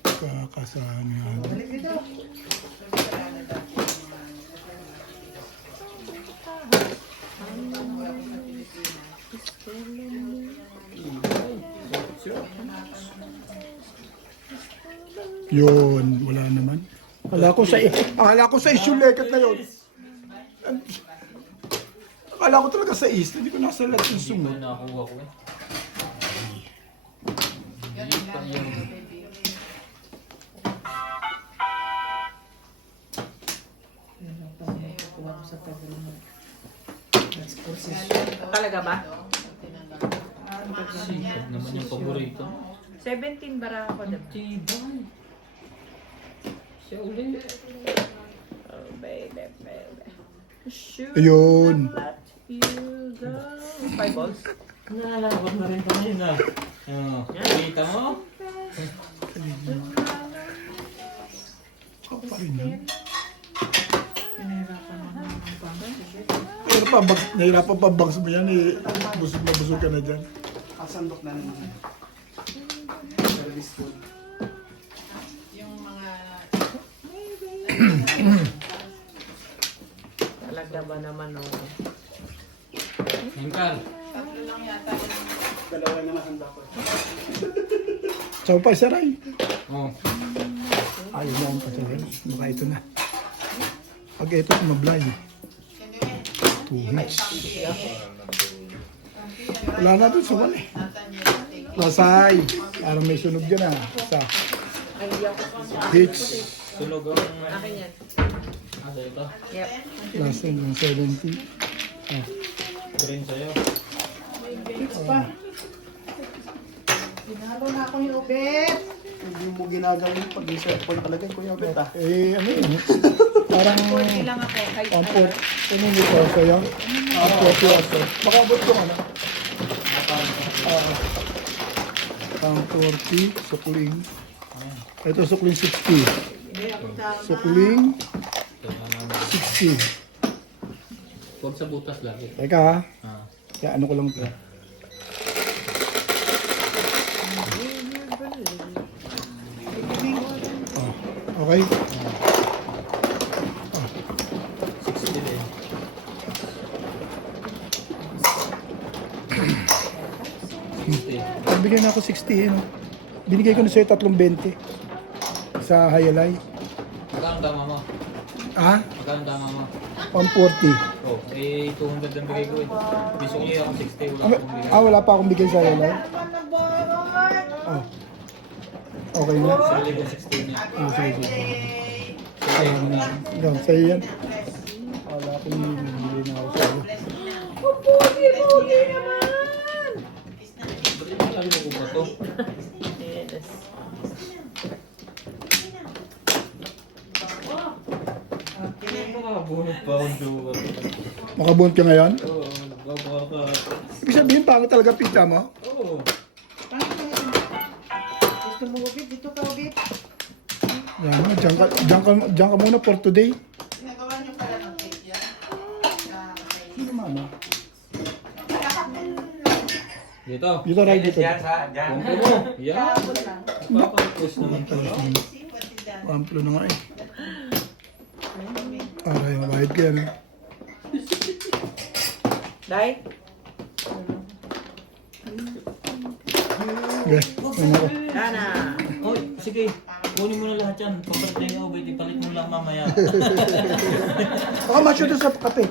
Kakasama yan. Pabalik dito. Yun, wala naman. Akala ko sa issue lekat na yun. Akala ko talaga sa is, hindi ko nasa lahat yung Hindi sunod. pa nakuha ko eh. Hindi pa yung... Talaga ba? Sikat naman yung paborito. 17 bara ako, diba? Tibay. Siya ulit. Oh, baby, baby. Shoot. Ayun. Let you go. 5 balls. Nalabot na rin kami na. Oh, kita mo? Pa rin yun. Pero pa, nahirapan pa bangs mo yan eh. Busog na busog ka na dyan. Kasandok na naman. Service food. Yung mga... Talaga ba naman, oh. Hingkal. Tatlo lang yata yung... Dalawa naman handa ko. Saw pa isa rin. Oh. Ayaw mo akong pasarin. Baka ito na. Pag ito, sumablay. 2 weeks. Wala na doon sa wala eh. Lasay. Parang may sunog dyan ah. Sa hits. Tulog ang... Akin yan. Asa ito? Yep. Lasay ng 70. Ah. Green sa'yo. Hits pa. Ginalo na ako yung ubet. Hindi mo ginagawin pag may cellphone nakalagay, Kuya Bet ah. Eh, ano yun? Parang... 40 lang ako. Kahit Ang port. Ano yung ito? Sa'yo? Ang port yung ito. Baka abot ko ano? Ang 40. Sukling. Ito sukling 60. Sukling Ito na naman. 60. Huwag sa butas lagi. Teka ha. Ah. Kaya ano ko lang ito. Oh, okay. 60 din. Nagbigay na ako 60 eh. No? Binigay ko na sa'yo 320. Sa Hayalay. Magkano tama mo? Ha? Magkano tama mo? 140. Oh, eh 200 ang bigay ko eh. Gusto ko niya akong 60. Wala akong bigay. Wala pa akong bigay sa Hayalay. Oh. Okay na. Sarili ko 60 niya. Oh, sige, sige. Yan, sa'yo yan. Wala akong bibili na ako sa'yo. Pugi naman! Ba't lagi mo ko ba to? Yes. Makabunod pa akong jowa. Makabunt ka ngayon? Oo, nagbabawa ka. Ibig sabihin, pangit talaga pizza mo? Oo. Gusto mo ubet? Dito ka ubet. Yan, dyan ka muna for today. Ginagawa niyo pala ng cake yan? Sino man, no? Dito. Dito, right dito. Pompo mo. Yan. Papapos naman to. Pamplo na nga eh. Para yung bayad ka yan eh. Dahil? Okay, ano ko? Dana! Oy, sige. Kunin mo na lahat yan. Pagpatay mo, wait, ipalit mo lang mamaya. Baka masyado sa kape.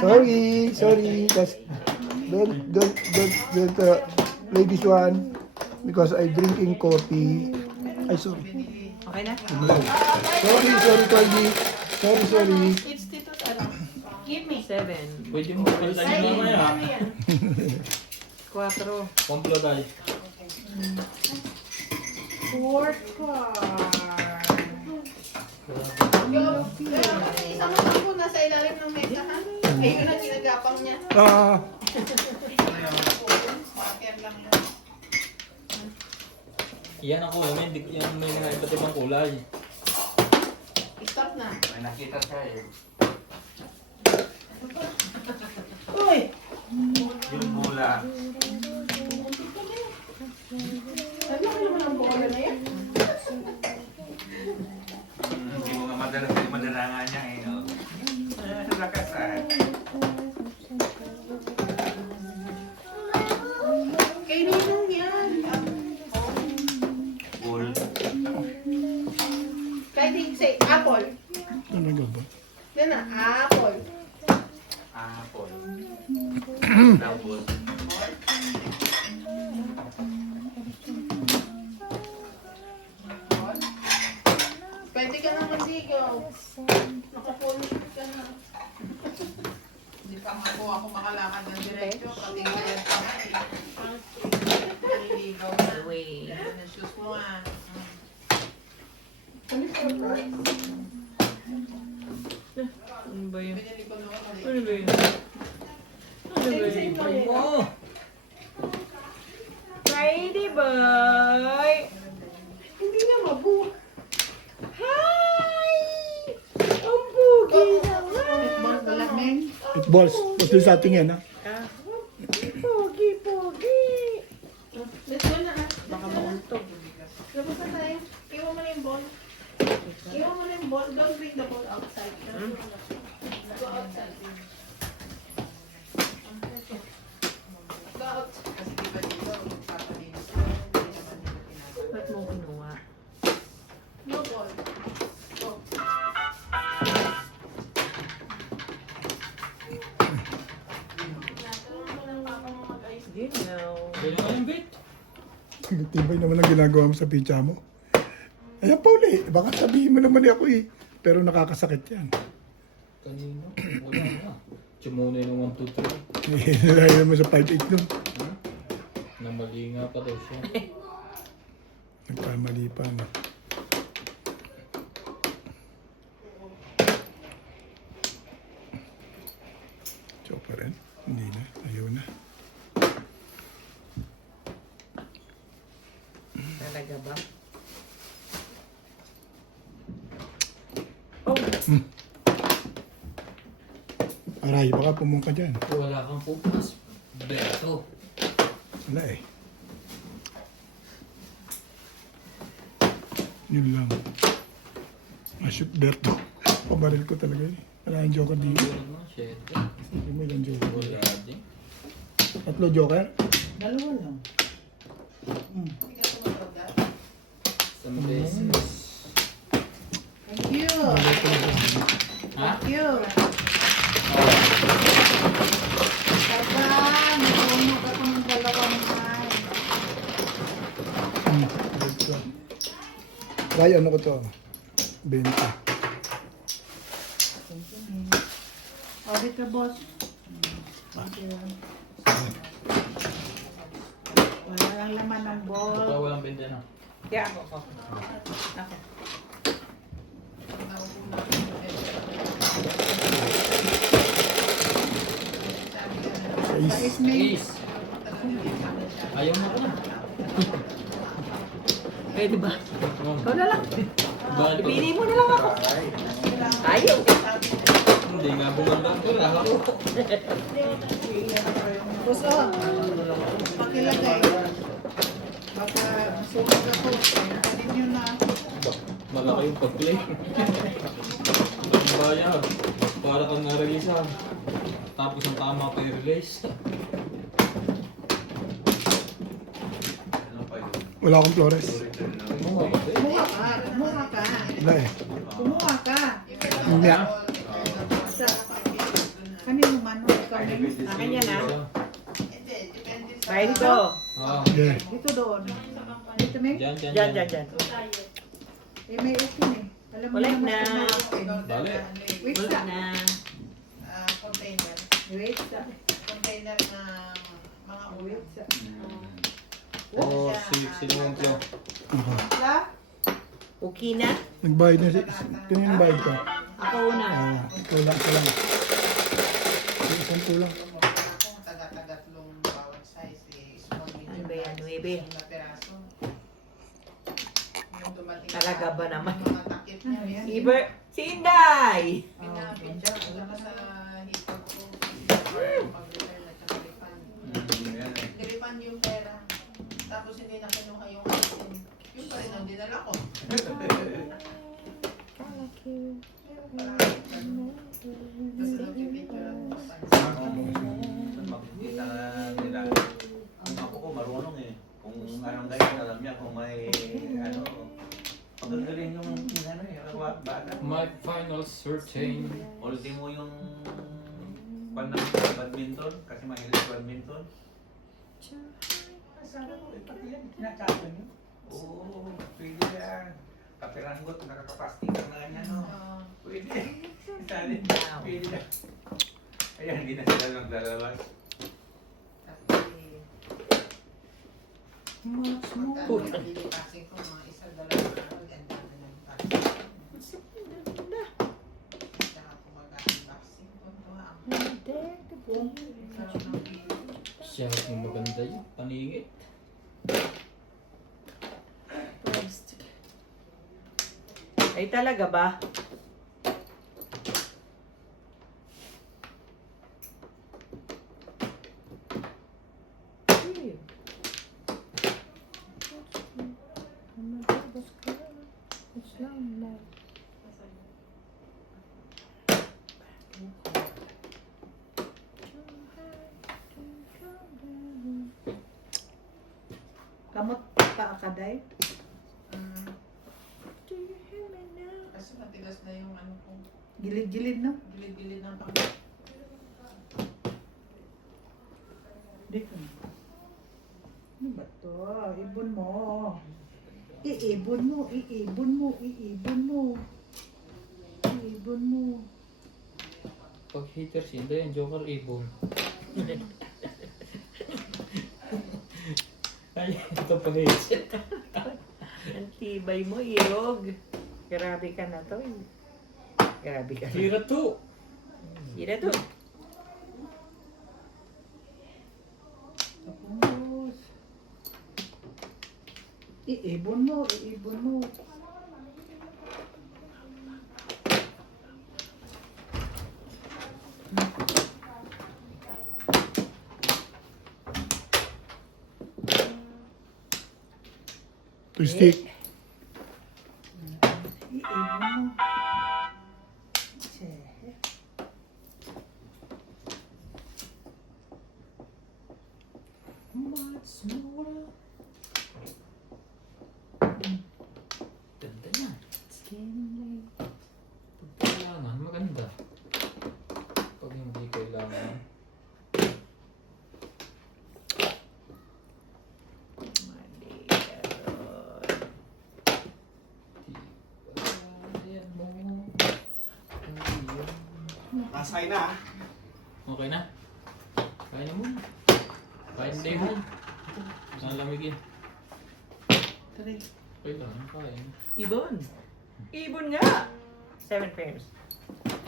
Sorry. Don't play this one because I drinking coffee. Ay, sorry. Okay na? Sorry, Colby. Sorry. It's Tito's ano? Give me. 7. Pwede mo palitan yung mamaya. 4. Komplo tayo. 4 card. Isang mo nasa ilalim ng mesa ha? Ayun ang ginagapang niya. Marker lang yun. Yan ako, may mga iba't ibang kulay. Stop na. May nakita siya eh. Uy! Yung mula. Sabi ko naman ang bola na yan. Hindi mo nga madalangan niya eh. No? Lakas ah. Kay Ninong yan. Full. Kahit say apple. Talaga ba? Yan na, apple. Apple. Double. Pwede ka naman sigaw. Nakapulit ka na. Hindi pa ako makalakad ng diretso. Pati kaya pa nga eh. Naliligaw na. Wait. Ano shoes mo ah. Ano ba yun? Binili ko naman mali. Ano ba yun? Ano ba yun? Oh! Friday boy! Hindi na mabuo. Hi! Ang pugi naman! Itbol ka lang, Meng. It balls. Basta sa ating yan, ha? Pogi, pogi! Let's go na. Baka mauntog. Labas na tayo. Iwan mo na yung ball. Iwan mo na yung ball. Don't bring the ball outside. Go outside. Go out. Kasi di ba dito, magpapalinis ko. Hindi naman nila pinagawa. Ba't mo kinuha? No ball. Go. You know. Ganyan ka yung bit. Ang tibay naman ang ginagawa mo sa pizza mo. Ayan pa uli. Baka sabihin mo naman ako eh. Pero nakakasakit yan. Kanino? Wala na. Chumuna yung 1, 2, 3. Nilagay naman sa 5'8 nun. Namali nga pa daw siya. Nagkamali pa. No? Choke pa rin. Hindi na. Ayaw na. Talaga ba? Aray, baka pumungka dyan. Wala kang pupas. Beto. Wala eh. Yun lang. Shoot Berto. Pabaril ko talaga eh. Wala yung joker dito. Wala na, shit. Hindi mo ilang joker. Wala din. Tatlo joker? Dalawa lang. Hindi ka tumatawag dahil. Some beses. Thank you. Ha? Thank you. Papa, napuno ka pa ng dalawang ay. Ray, ano ko to? 20. Audit ka, boss. Thank you. Wala lang laman ng Ito ball. walang benda na. Kaya ako. Ako. Size. Size Meng. Ace. Ayaw mo ko na. Pwede ba? Oh. Ikaw na lang. Bali ko. Pili mo na lang ako. Ayaw. Hindi nga bumandang ko. Wala ko. Boss, oh. Pakilagay. Baka sunog ako. Pwede nyo na. Malaki yung pag-play. Ang bayad. Para kang na-release ha. Tapos ang tama pa i-release. Wala akong Flores. Oo, kasi. Kumuha ka. Kumuha ka. Wala eh. Kumuha ka. Hindi. Sa kanino man. Ikaw Meng. Akin yan ha. Hindi, depende sa... Kain ko. Ah, Yeah. Dito doon. Dito, Meng. dyan, dyan, Diyan, diyan, diyan. Eh, may open eh. Alam mo Ulit naman na. kung may open. Bale. Wait Wala sa. na. Container. Wait sa. Container ng mga ulam. Wait sa. oh, sinumplo. Ako. La? Okay na? Nagbayad na si... Kaya yung bayad ko. Ako una. Ikaw lang, ikaw lang. Isang kulang. Kung taga-tagatlong bawat size, eh, small, medium, Ano ba yan, large, Nuebe? isang na peraso. Yung dumating Talaga ba naman? Mga takip niya, Ano yan? Iber. Sinday! pinapidya, wala ka sa hipag ko. Pag-return at saka refund. Refund yung pera. Tapos hindi na kinuha yung item. Yung pa rin ang dinala ko. Tapos nag-picture ako. Makikita nila. Ang ako ko marunong eh. Kung anong kayo alam niya, kung may ano, pagagaling yung ano eh, bata. My final certain. Ultimo yung panang badminton, kasi mahilig badminton. Sabi ko, pati yan, kinakapan yun. Oo, pwede yan. Kapiranggot, nakakapastik na nga niya, no? Pwede. Sabi, pwede na. Ayan, hindi na sila naglalabas. Much more. Magkano yung passing ko, mga isang dalawang araw, ganda na ng passing. Tsaka kung mag-unboxing ko, tuwa ako. Siya yung maganda yun. Paningit. Ay talaga ba? Kamot pa akaday. Kasi matigas na yung ano ko, Gilid-gilid no? gilid-gilid ng pangit. Dito na. Ano ba to? Ibon mo. Iibon mo, iibon mo, iibon mo. Iibon mo. Pag hater si Inday, yung Joker ibon. Ay, ito pa hater. Ang tibay mo, Irog. Grabe ka na to. Grabe ka na. Tira to. Sira to. Tapos. Iibon mo, iibon mo. Twistik. Iibon mo. Che. Much more. Ganda niya. Pag kailangan, maganda. Pag hindi kailangan, ayan mo. Pasay na. Okay na? Kain mo. Kain day mo. Saan lamigin? Tari. Okay lang, kain. Ibon. Ibon nga. 7 pairs.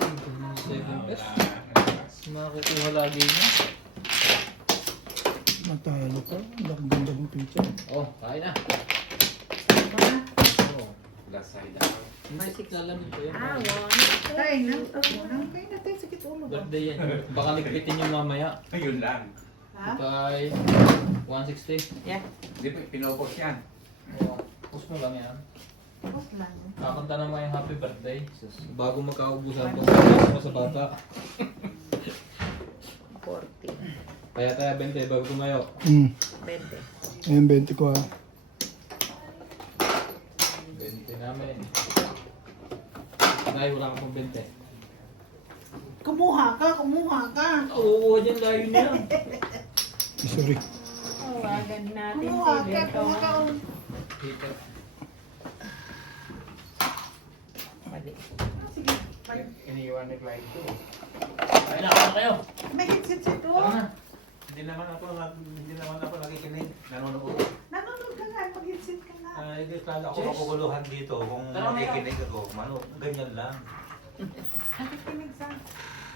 7 pesos. Makikuha lagi niya. Matalo ka. Ang ganda ng picture. Oh, kain na. Mga. Oh. Last side ako. May 6 na lang ito yan. Tayo na. Unang kayo na tayo. Sakit ulo ba? Birthday yan. Baka ligpitin yung mamaya. Ayun lang. Ha? Kay 160. Yeah. Hindi pa, pinopos yan. Oh, push mo lang yan. Tapos lang. Kakanta naman yung happy birthday. Bago magkaubusan pa sa bata. 40. Kaya tayo 20 bago tumayo. 20. Ayan, 20 ko ha. 20 namin. Dahil wala ka pang 20. Kumuha ka. Oo, dyan layo niya. Sorry. Tawagan natin Kumuha si ka, Beto. kumuha ka. Hater. Mali. Sige. Iniiwan ni Clyde ko. Kain na, kain kayo. May headset ito. Tara na. Hindi naman ako nakikinig. Nanonood. Nanonood ka nga. Mag-headset ka nga. Hindi kala ako makukuluhan dito kung Tara, nakikinig ako. Ganyan lang. Nakikinig sa...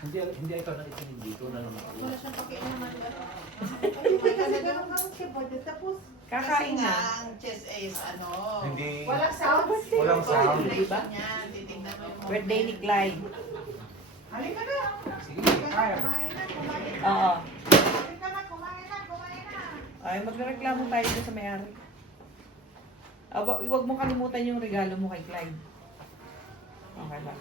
Hindi ikaw nakikinig dito. Nanonood. Wala siyang pakialaman ba? Hindi kasi ganun siya body. Tapos... Kakain Kasi na. nga, ang chess is ano, Hindi. walang sound. Walang sound. Diba? Niya, titignan mo yung mga- Birthday ni Clyde. Halika na. Sige. Kumain na. Oo. Halika na. Kumain na. Ay, magreklamo tayo dito sa may-ari. Huwag mo kalimutan yung regalo mo kay Clyde. Okay lang.